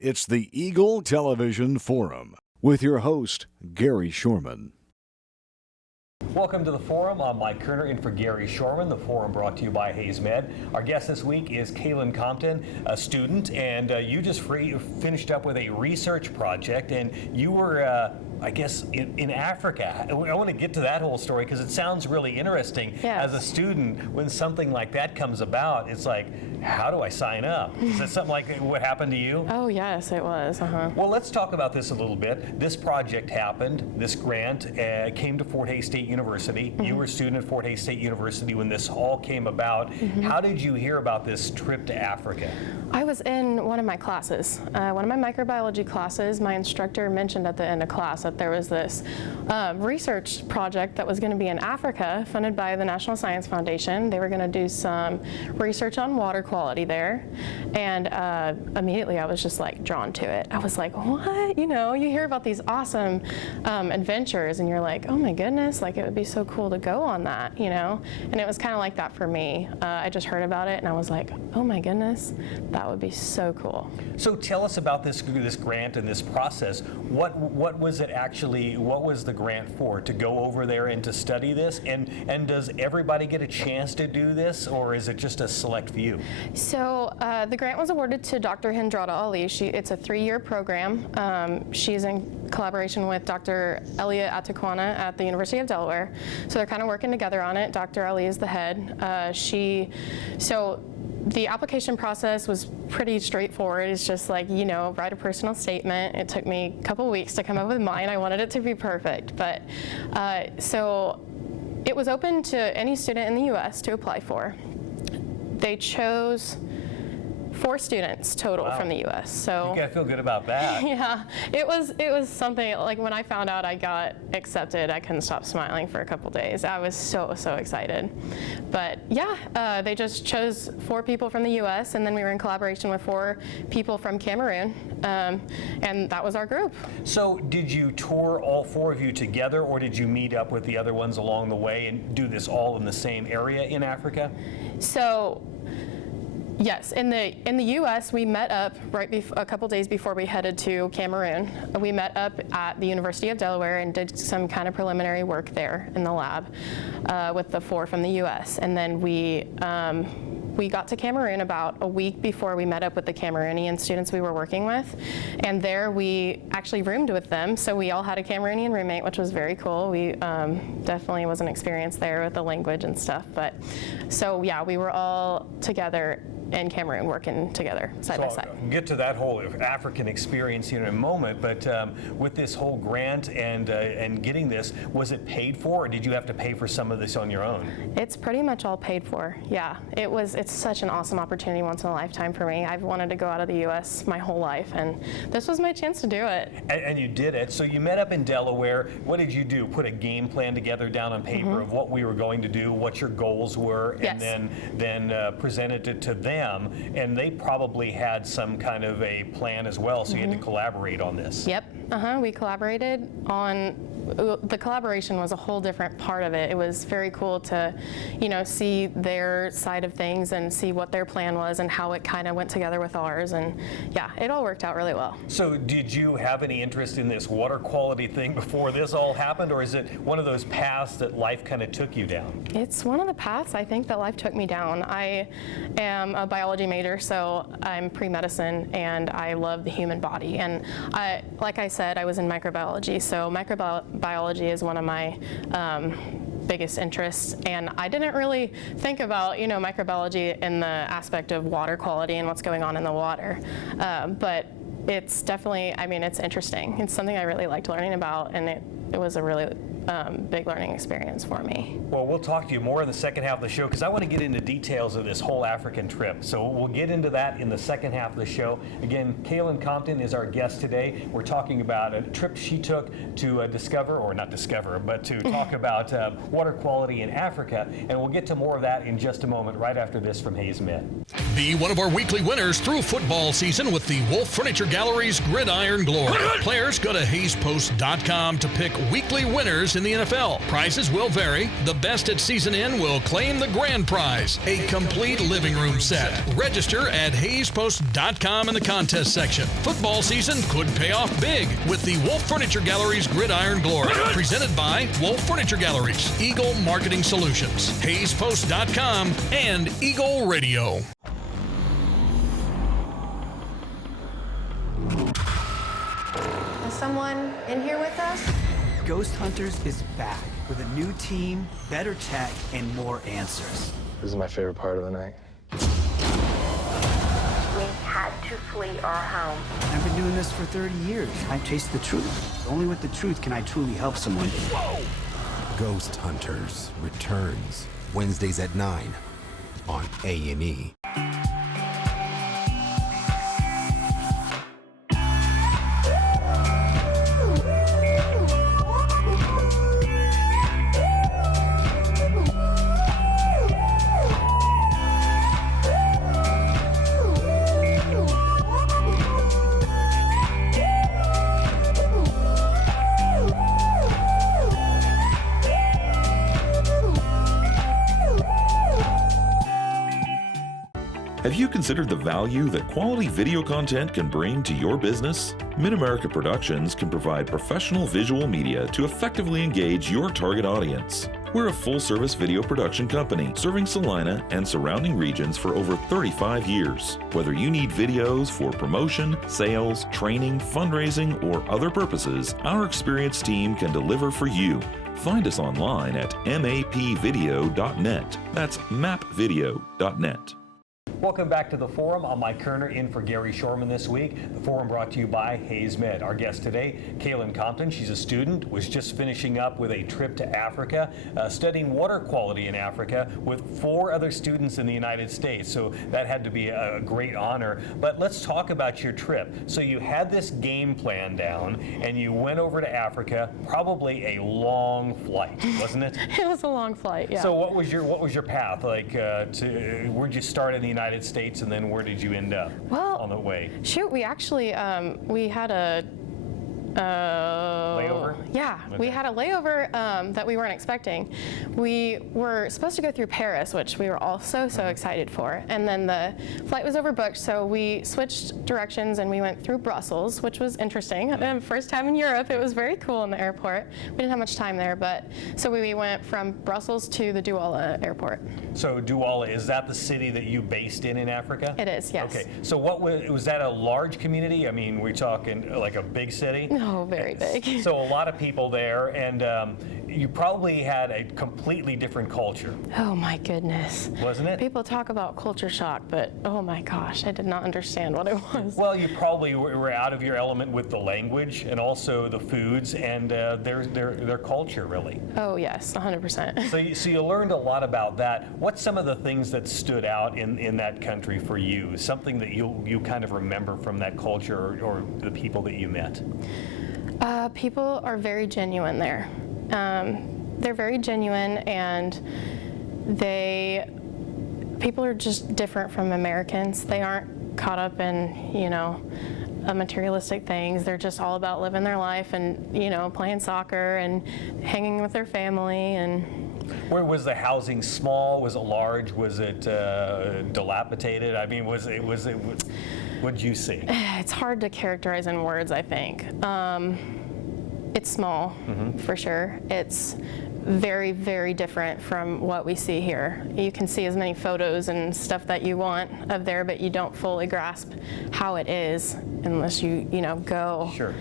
It's the Eagle Television Forum with your host, Gary Shorman. Welcome to the Forum. I'm Mike Kerner in for Gary Shorman. The Forum brought to you by Hayes Med. Our guest this week is Kayln Compton, a student, and you just finished up with a research project, and you were, I guess, in Africa. I want to get to that whole story because it sounds really interesting. Yes. As a student, when something like that comes about, it's like, how do I sign up? Is that something like what happened to you? Oh, yes, it was. Well, let's talk about this a little bit. This project happened. This grant came to Fort Hays State University. You were a student at Fort Hays State University when this all came about. How did you hear about this trip to Africa? I was in one of my classes, one of my microbiology classes. My instructor mentioned at the end of class that there was this research project that was going to be in Africa, funded by the National Science Foundation. They were going to do some research on water quality there, and immediately I was just like drawn to it. I was like, what? You know, you hear about these awesome adventures, and you're like, oh my goodness, like it would be so cool to go on that, you know? And it was kind of like that for me. I just heard about it, and I was like, oh my goodness, that would be so cool. So tell us about this grant and this process. What was it actually? What was the grant for? To go over there and to study this? And does everybody get a chance to do this, or is it just a select few? So the grant was awarded to Dr. Hendrada Ali. It's a 3-year program. She's in collaboration with Dr. Elia Atakwana at the University of Delaware. So they're kind of working together on it. Dr. Ali is the head. The application process was pretty straightforward. It's just like, you know, write a personal statement. It took me a couple weeks to come up with mine. I wanted it to be perfect. But so it was open to any student in the U.S. to apply for. They chose 4 students total. Wow. From the U.S. So you gotta feel good about that. Yeah, it was something like when I found out I got accepted, I couldn't stop smiling for a couple days. I was so excited. But yeah, they just chose 4 people from the U.S. and then we were in collaboration with 4 people from Cameroon, and that was our group. So did you tour all 4 of you together, or did you meet up with the other ones along the way and do this all in the same area in Africa? So. Yes, in the U.S. we met up a couple days before we headed to Cameroon. We met up at the University of Delaware and did some kind of preliminary work there in the lab with the 4 from the U.S. And then we got to Cameroon about a week before we met up with the Cameroonian students we were working with, and there we actually roomed with them. So we all had a Cameroonian roommate, which was very cool. We definitely was an experience there with the language and stuff. But so yeah, we were all together in Cameroon working together side by side. I'll get to that whole African experience in a moment, but with this whole grant and getting this, was it paid for, or did you have to pay for some of this on your own? It's pretty much all paid for, yeah. It's such an awesome opportunity, once in a lifetime for me. I've wanted to go out of the U.S. my whole life, and this was my chance to do it. And you did it. So you met up in Delaware. What did you do? Put a game plan together down on paper of what we were going to do, what your goals were, yes. And then presented it to them. And they probably had some kind of a plan as well, so you had to collaborate on this. Yep, we collaborated on, the collaboration was a whole different part of it. It was very cool to, you know, see their side of things and see what their plan was and how it kind of went together with ours, and yeah, it all worked out really well. So did you have any interest in this water quality thing before this all happened, or is it one of those paths that life kind of took you down? It's one of the paths I think that life took me down. I am a biology major, so I'm pre-medicine, and I love the human body. And like I said, I was in microbiology, so microbiology is one of my biggest interests, and I didn't really think about, you know, microbiology in the aspect of water quality and what's going on in the water, but it's definitely, I mean, it's interesting. It's something I really liked learning about, and it was a really big learning experience for me. Well, we'll talk to you more in the second half of the show because I want to get into details of this whole African trip. So we'll get into that in the second half of the show. Again, Kayln Compton is our guest today. We're talking about a trip she took to discover, or not discover, but to talk about water quality in Africa. And we'll get to more of that in just a moment, right after this from Hayes Med. Be one of our weekly winners through football season with the Wolf Furniture Gallery's Gridiron Glory. Players go to HayesPost.com to pick weekly winners in the NFL. Prizes will vary. The best at season end will claim the grand prize, a complete living room set. Register at hayespost.com in the contest section. Football season could pay off big with the Wolf Furniture Gallery's Gridiron Glory. Presented by Wolf Furniture Galleries, Eagle Marketing Solutions, hayespost.com, and Eagle Radio. Is someone in here with us? Ghost Hunters is back with a new team, better tech, and more answers. This is my favorite part of the night. We had to flee our home. I've been doing this for 30 years. I've chased the truth. Only with the truth can I truly help someone. Whoa! Ghost Hunters returns Wednesdays at 9 on A&E. Have you considered the value that quality video content can bring to your business? Mid-America Productions can provide professional visual media to effectively engage your target audience. We're a full-service video production company serving Salina and surrounding regions for over 35 years. Whether you need videos for promotion, sales, training, fundraising, or other purposes, our experienced team can deliver for you. Find us online at mapvideo.net. That's mapvideo.net. Welcome back to the Forum. I'm Mike Kerner in for Gary Shorman this week. The Forum brought to you by Hayes Med. Our guest today, Kayln Compton. She's a student, was just finishing up with a trip to Africa, studying water quality in Africa with 4 other students in the United States. So that had to be a great honor. But let's talk about your trip. So you had this game plan down and you went over to Africa, probably a long flight, wasn't it? It was a long flight, yeah. So what was your path like? Where'd you start in the United States, and then where did you end up on the way? Shoot, we actually we had a layover? Yeah, Okay. we had a layover that we weren't expecting. We were supposed to go through Paris, which we were all so excited for, and then the flight was overbooked, so we switched directions and we went through Brussels, which was interesting. First time in Europe, it was very cool in the airport. We didn't have much time there, but so we went from Brussels to the Douala airport. So Douala, is that the city that you based in Africa? It is, yes. Okay, so what was that a large community? I mean, we're talking like a big city? No, very big. So a lot of people there, and you probably had a completely different culture. Oh my goodness. Wasn't it? People talk about culture shock, but oh my gosh, I did not understand what it was. Well, you probably were out of your element with the language and also the foods and their culture, really. Oh yes, 100%. So you learned a lot about that. What's some of the things that stood out in that country for you? Something that you kind of remember from that culture or the people that you met? People are very genuine there. They're very genuine, and people are just different from Americans. They aren't caught up in, materialistic things. They're just all about living their life and, playing soccer and hanging with their family. And where was the housing small? Was it large? Was it dilapidated? I mean, what did you see? It's hard to characterize in words, I think. It's small, for sure. It's very, very different from what we see here. You can see as many photos and stuff that you want of there, but you don't fully grasp how it is unless you go. Sure.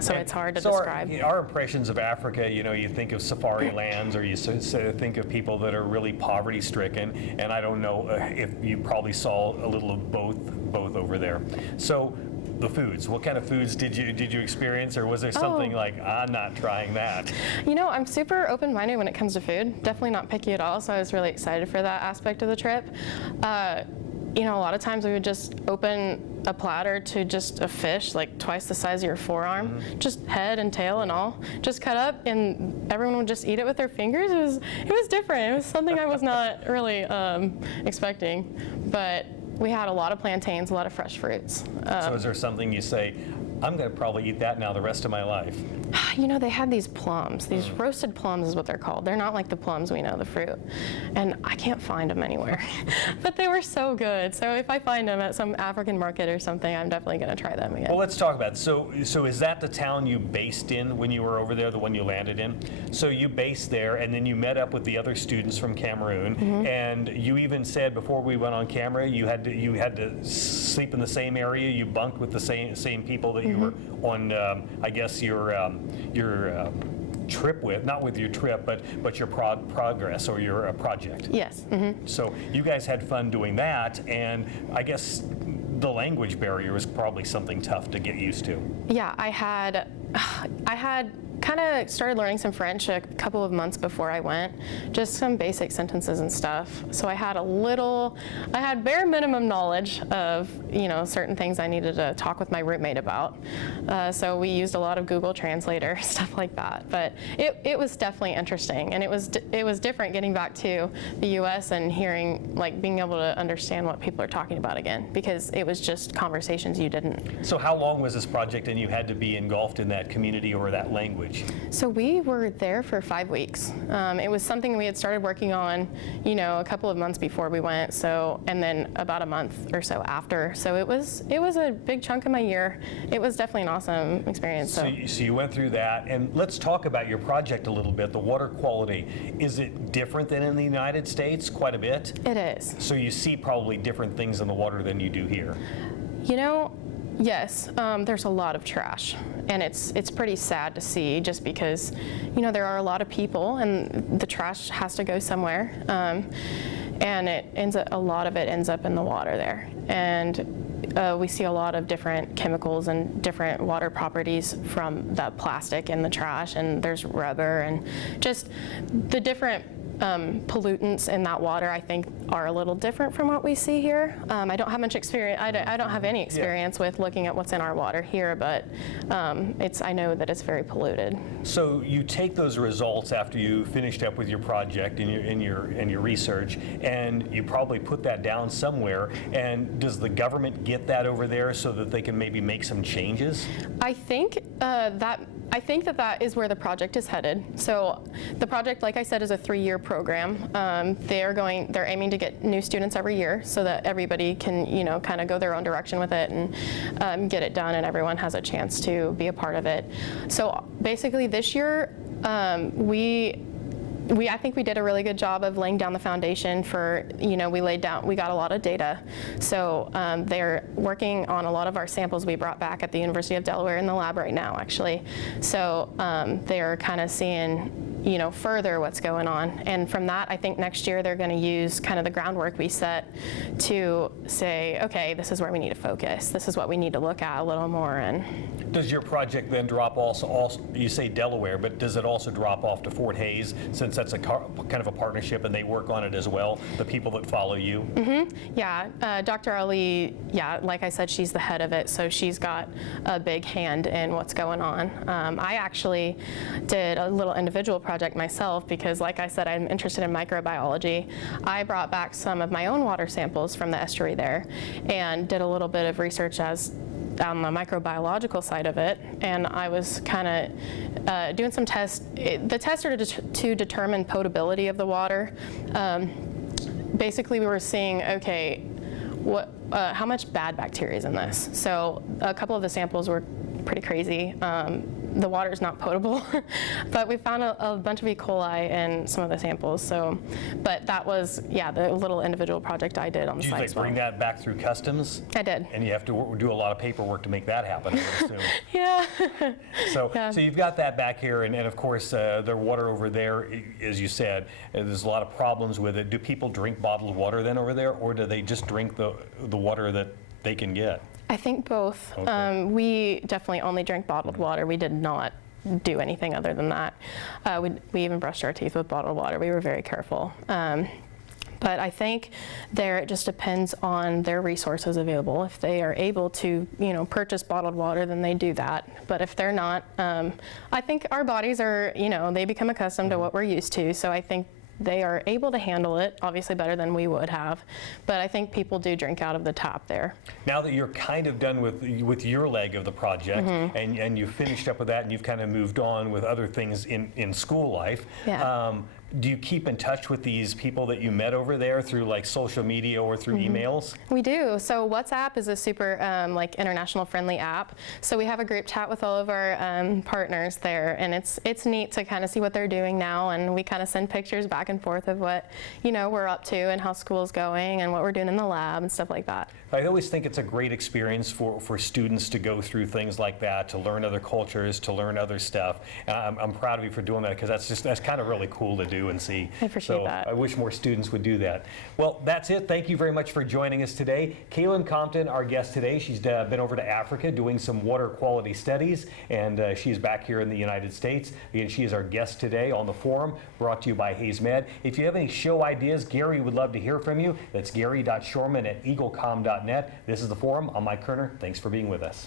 So it's hard to describe. Our impressions of Africa, you think of safari lands, or you think of people that are really poverty-stricken, and I don't know if you probably saw a little of both over there. So the foods, what kind of foods did you experience, or was there something like, I'm not trying that? I'm super open-minded when it comes to food. Definitely not picky at all, so I was really excited for that aspect of the trip. A lot of times we would just open a platter to just a fish like twice the size of your forearm, just head and tail and all, just cut up, and everyone would just eat it with their fingers. It was different. It was something I was not really expecting, but we had a lot of plantains, a lot of fresh fruits. So is there something you say, I'm going to probably eat that now the rest of my life. You know, they had these plums. These roasted plums is what they're called. They're not like the plums we know, the fruit. And I can't find them anywhere. But they were so good. So if I find them at some African market or something, I'm definitely going to try them again. Well, let's talk about it. So is that the town you based in when you were over there, the one you landed in? So you based there, and then you met up with the other students from Cameroon, and you even said before we went on camera, you had to sleep in the same area. You bunked with the same people that you were on, I guess, your trip with, not with your trip, but your progress or your project. Yes. So you guys had fun doing that, and I guess the language barrier was probably something tough to get used to. Yeah, I had kind of started learning some French a couple of months before I went, just some basic sentences and stuff. So I had bare minimum knowledge of, you know, certain things I needed to talk with my roommate about. So we used a lot of Google Translator, stuff like that. But it was definitely interesting, and it was different getting back to the U.S. and hearing, like, being able to understand what people are talking about again, because it was just conversations you didn't. So how long was this project, and you had to be engulfed in that community or that language? So we were there for 5 weeks. It was something we had started working on, you know, a couple of months before we went. So, and then about a month or so after. So it was a big chunk of my year. It was definitely an awesome experience. So you went through that, and let's talk about your project a little bit. The water quality, is it different than in the United States? Quite a bit. It is. So you see probably different things in the water than you do here. You know, yes, there's a lot of trash, and it's pretty sad to see, just because, you know, there are a lot of people, and the trash has to go somewhere, and a lot of it ends up in the water there, and we see a lot of different chemicals and different water properties from that plastic in the trash, and there's rubber, and just the different pollutants in that water, I think, are a little different from what we see here. I don't have much experience. I don't have any experience with looking at what's in our water here, but I know that it's very polluted. So you take those results after you finished up with your project and your research, and you probably put that down somewhere. And does the government get that over there so that they can maybe make some changes? I think that is where the project is headed. So the project, like I said, is a 3-year program. They're aiming to get new students every year so that everybody can, you know, kind of go their own direction with it and get it done, and everyone has a chance to be a part of it. So basically this year, I think we did a really good job of laying down the foundation for, you know, we got a lot of data. So they're working on a lot of our samples we brought back at the University of Delaware in the lab right now, actually. So they're kind of seeing, you know, further what's going on. And from that, I think next year they're going to use kind of the groundwork we set to say, okay, this is where we need to focus. This is what we need to look at a little more. And does your project then drop also, you say Delaware, but does it also drop off to Fort Hays, since that's a kind of a partnership and they work on it as well, the people that follow you? Yeah, Dr. Ali, like I said, she's the head of it, so she's got a big hand in what's going on. I actually did a little individual project myself because, like I said, I'm interested in microbiology. I brought back some of my own water samples from the estuary there and did a little bit of research on the microbiological side of it, and I was kind of doing some tests. The tests are to determine potability of the water. Basically, we were seeing, okay, how much bad bacteria is in this? So a couple of the samples were pretty crazy. The water is not potable, but we found a bunch of E. coli in some of the samples. So, but that was, the little individual project I did on the site. Did you bring that back through customs? I did. And you have to do a lot of paperwork to make that happen, I would assume. Yeah. So you've got that back here, and of course, the water over there, as you said, there's a lot of problems with it. Do people drink bottled water then over there, or do they just drink the water that they can get? I think both. Okay. We definitely only drank bottled water. We did not do anything other than that. We even brushed our teeth with bottled water. We were very careful. But I think there it just depends on their resources available. If they are able to, you know, purchase bottled water, then they do that. But if they're not, I think our bodies are, you know, they become accustomed to what we're used to. So I think they are able to handle it, obviously better than we would have, but I think people do drink out of the tap there. Now that you're kind of done with your leg of the project, and you've finished up with that, and you've kind of moved on with other things in school life, do you keep in touch with these people that you met over there through like social media or through emails? We do. So WhatsApp is a super like international friendly app. So we have a group chat with all of our partners there, and it's neat to kind of see what they're doing now, and we kind of send pictures back and forth of what we're up to and how school's going and what we're doing in the lab and stuff like that. I always think it's a great experience for students to go through things like that, to learn other cultures, to learn other stuff. And I'm proud of you for doing that, because that's kind of really cool to do and see. I appreciate that. I wish more students would do that. Well, that's it. Thank you very much for joining us today. Kayln Compton, our guest today, she's been over to Africa doing some water quality studies, and she's back here in the United States. Again, she is our guest today on the forum, brought to you by Hayes Med. If you have any show ideas, Gary would love to hear from you. That's gary.shorman@eaglecom.net. This is the forum. I'm Mike Kerner. Thanks for being with us.